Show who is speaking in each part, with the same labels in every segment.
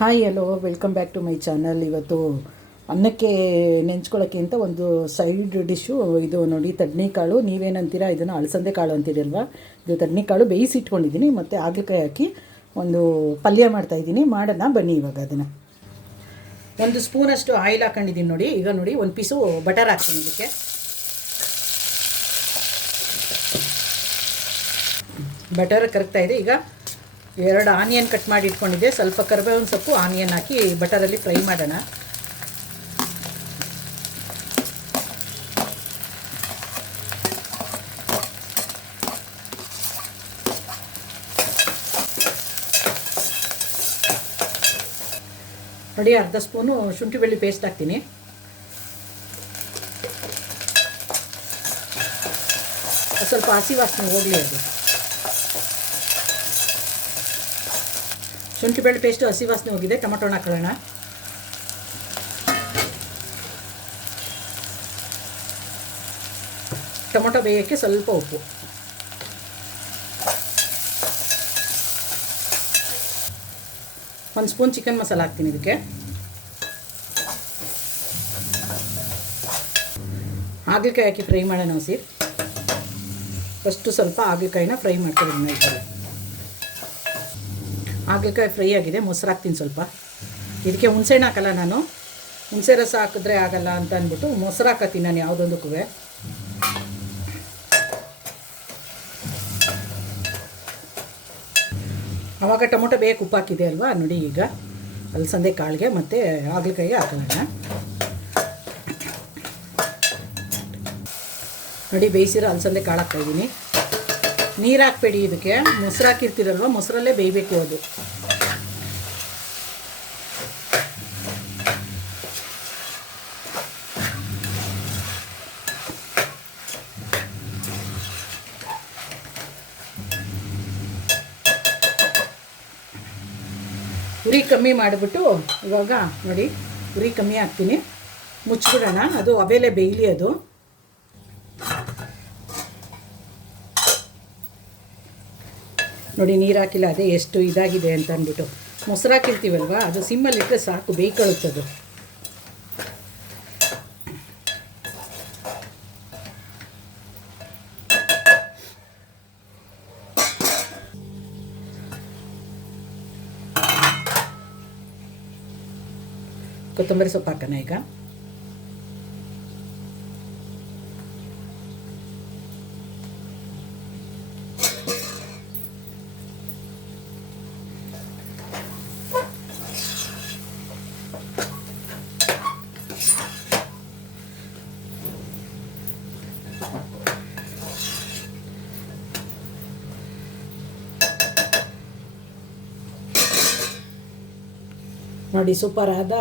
Speaker 1: Hi hello welcome back to my channel ಇವತ್ತು ಅನ್ನಕ್ಕೆ ನೆಂಚ್ಕೊಳ್ಳೋಕ್ಕೆ ಅಂತ ಒಂದು ಸೈಡ್ ಡಿಶ್ಶು ಇದು ನೋಡಿ ತಡ್ನಿಕಾಳು ನೀವೇನಂತೀರಾ? ಇದನ್ನು ಅಳಸಂದೆ ಕಾಳು ಅಂತೀರಲ್ವಾ? ಇದು ತಡ್ನಿಕಾಳು ಬೇಯಿಸಿ ಇಟ್ಕೊಂಡಿದ್ದೀನಿ. ಮತ್ತು ಹಾಗಲಕಾಯಿ ಹಾಕಿ ಒಂದು ಪಲ್ಯ ಮಾಡ್ತಾಯಿದ್ದೀನಿ ಮಾಡೋಣ, ಬನ್ನಿ ಇವಾಗ ಅದನ್ನು. ಒಂದು ಸ್ಪೂನಷ್ಟು ಆಯಿಲ್ ಹಾಕೊಂಡಿದ್ದೀನಿ ನೋಡಿ. ಈಗ ನೋಡಿ, ಒಂದು ಪೀಸು ಬಟರ್ ಹಾಕ್ತೀನಿ ಇದಕ್ಕೆ. ಬಟರ್ ಕರಗ್ತಾ ಇದೆ. ಈಗ ಎರಡು ಆನಿಯನ್ ಕಟ್ ಮಾಡಿ ಇಟ್ಕೊಂಡಿದ್ದೆ. ಸ್ವಲ್ಪ ಕರಿಬೇವಿನ ಸೊಪ್ಪು, ಆನಿಯನ್ ಹಾಕಿ ಬಟರಲ್ಲಿ ಫ್ರೈ ಮಾಡೋಣ. ನೋಡಿ, ಅರ್ಧ ಸ್ಪೂನು ಶುಂಠಿ ಬೆಳ್ಳಿ ಪೇಸ್ಟ್ ಹಾಕ್ತೀನಿ. ಸ್ವಲ್ಪ ಹಸಿ ವಾಸನೆ ಹೋಗಲಿ ಅದು. ಶುಂಠಿ ಬೆಳ್ಳಿ ಪೇಸ್ಟು ಹಸಿ ವಾಸನೆ ಹೋಗಿದೆ, ಟೊಮಟೊನ ಹಾಕೊಳ್ಳೋಣ. ಟೊಮೊಟೊ ಬೇಯೋಕ್ಕೆ ಸ್ವಲ್ಪ ಉಪ್ಪು. ಒಂದು ಸ್ಪೂನ್ ಚಿಕನ್ ಮಸಾಲ ಹಾಕ್ತೀನಿ ಇದಕ್ಕೆ. ಹಾಗಲಕಾಯಿ ಹಾಕಿ ಫ್ರೈ ಮಾಡೋಣ, ಹಸಿ. ಫಸ್ಟು ಸ್ವಲ್ಪ ಹಾಗಲಕಾಯಿನ ಫ್ರೈ ಮಾಡ್ತೀನಿ ಹಾಗಲಕಾಯಿ ಫ್ರೈ ಆಗಿದೆ ಮೊಸರು ಹಾಕ್ತೀನಿ ಸ್ವಲ್ಪ. ಇದಕ್ಕೆ ಹುಣಸೆಹಣ್ಣು ಹಾಕಲ್ಲ ನಾನು. ಹುಣಸೆ ರಸ ಹಾಕಿದ್ರೆ ಆಗಲ್ಲ ಅಂತ ಅಂದ್ಬಿಟ್ಟು ಮೊಸರು ಹಾಕತ್ತೀನಿ ನಾನು ಯಾವುದೊಂದಕ್ಕೂ ಆವಾಗ ಟೊಮೊಟೊ ಬೇಗ ಉಪ್ಪು ಹಾಕಿದೆ ಅಲ್ವಾ? ನೋಡಿ ಈಗ. ಅಲಸಂದೆ ಕಾಳಿಗೆ ಮತ್ತು ಹಾಗಲಕಾಯಿಗೆ ಹಾಕೋಣ. ನೋಡಿ, ಬೇಯಿಸಿರೋ ಅಲಸಂದೆ ಕಾಳು ಹಾಕ್ತಾಯಿದ್ದೀನಿ ನೀರು ಹಾಕ್ಬೇಡಿ ಇದಕ್ಕೆ. ಮೊಸರು ಹಾಕಿರ್ತೀರಲ್ವ ಮೊಸರಲ್ಲೇ ಬೇಯಬೇಕು ಅದು. ಉರಿ ಕಮ್ಮಿ ಮಾಡಿಬಿಟ್ಟು, ಇವಾಗ ನೋಡಿ, ಉರಿ ಕಮ್ಮಿ ಹಾಕ್ತೀನಿ. ಮುಚ್ಚಿಬಿಡೋಣ. ಅದು ಅವೆಲೆ ಬೇಯಲಿ ಅದು. ನೋಡಿ, ನೀರು ಹಾಕಿಲ್ಲ, ಅದೇ ಎಷ್ಟು ಇದಾಗಿದೆ ಅಂತ ಅಂದ್ಬಿಟ್ಟು. ಮೊಸರು ಹಾಕಿರ್ತೀವಲ್ವ? ಅದು ಸಿಮ್ಮಲ್ಲಿಟ್ಟರೆ ಸಾಕು ಬೇಯ್ಕೊಳ್ಳುತ್ತದು ಕೊತ್ತಂಬರಿ ಸೊಪ್ಪು ಹಾಕೋಣ ಈಗ. ನೋಡಿ ಸೂಪರ್ ಆದ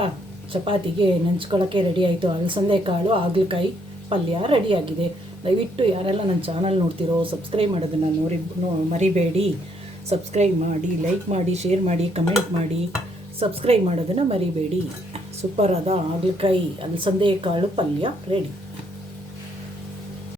Speaker 1: ಚಪಾತಿಗೆ ನೆಂಚ್ಕೊಳ್ಳೋಕ್ಕೆ ರೆಡಿ ಆಯಿತು. ಅಲಸಂದೆ ಕಾಳು, ಹಾಗಲಕಾಯಿ ಪಲ್ಯ ರೆಡಿಯಾಗಿದೆ ದಯವಿಟ್ಟು ಯಾರೆಲ್ಲ ನನ್ನ ಚಾನಲ್ ನೋಡ್ತಿರೋ ಸಬ್ಸ್ಕ್ರೈಬ್ ಮಾಡೋದನ್ನು ನೋಡಿ, ನೋ- ಮರಿಬೇಡಿ. ಸಬ್ಸ್ಕ್ರೈಬ್ ಮಾಡಿ ಲೈಕ್ ಮಾಡಿ ಶೇರ್ ಮಾಡಿ ಕಮೆಂಟ್ ಮಾಡಿ. ಸಬ್ಸ್ಕ್ರೈಬ್ ಮಾಡೋದನ್ನು ಮರಿಬೇಡಿ. ಸೂಪರ್ ಆದ ಹಾಗಲಕಾಯಿ, ಅಲಸಂದೆ ಕಾಳು, ಪಲ್ಯ ರೆಡಿ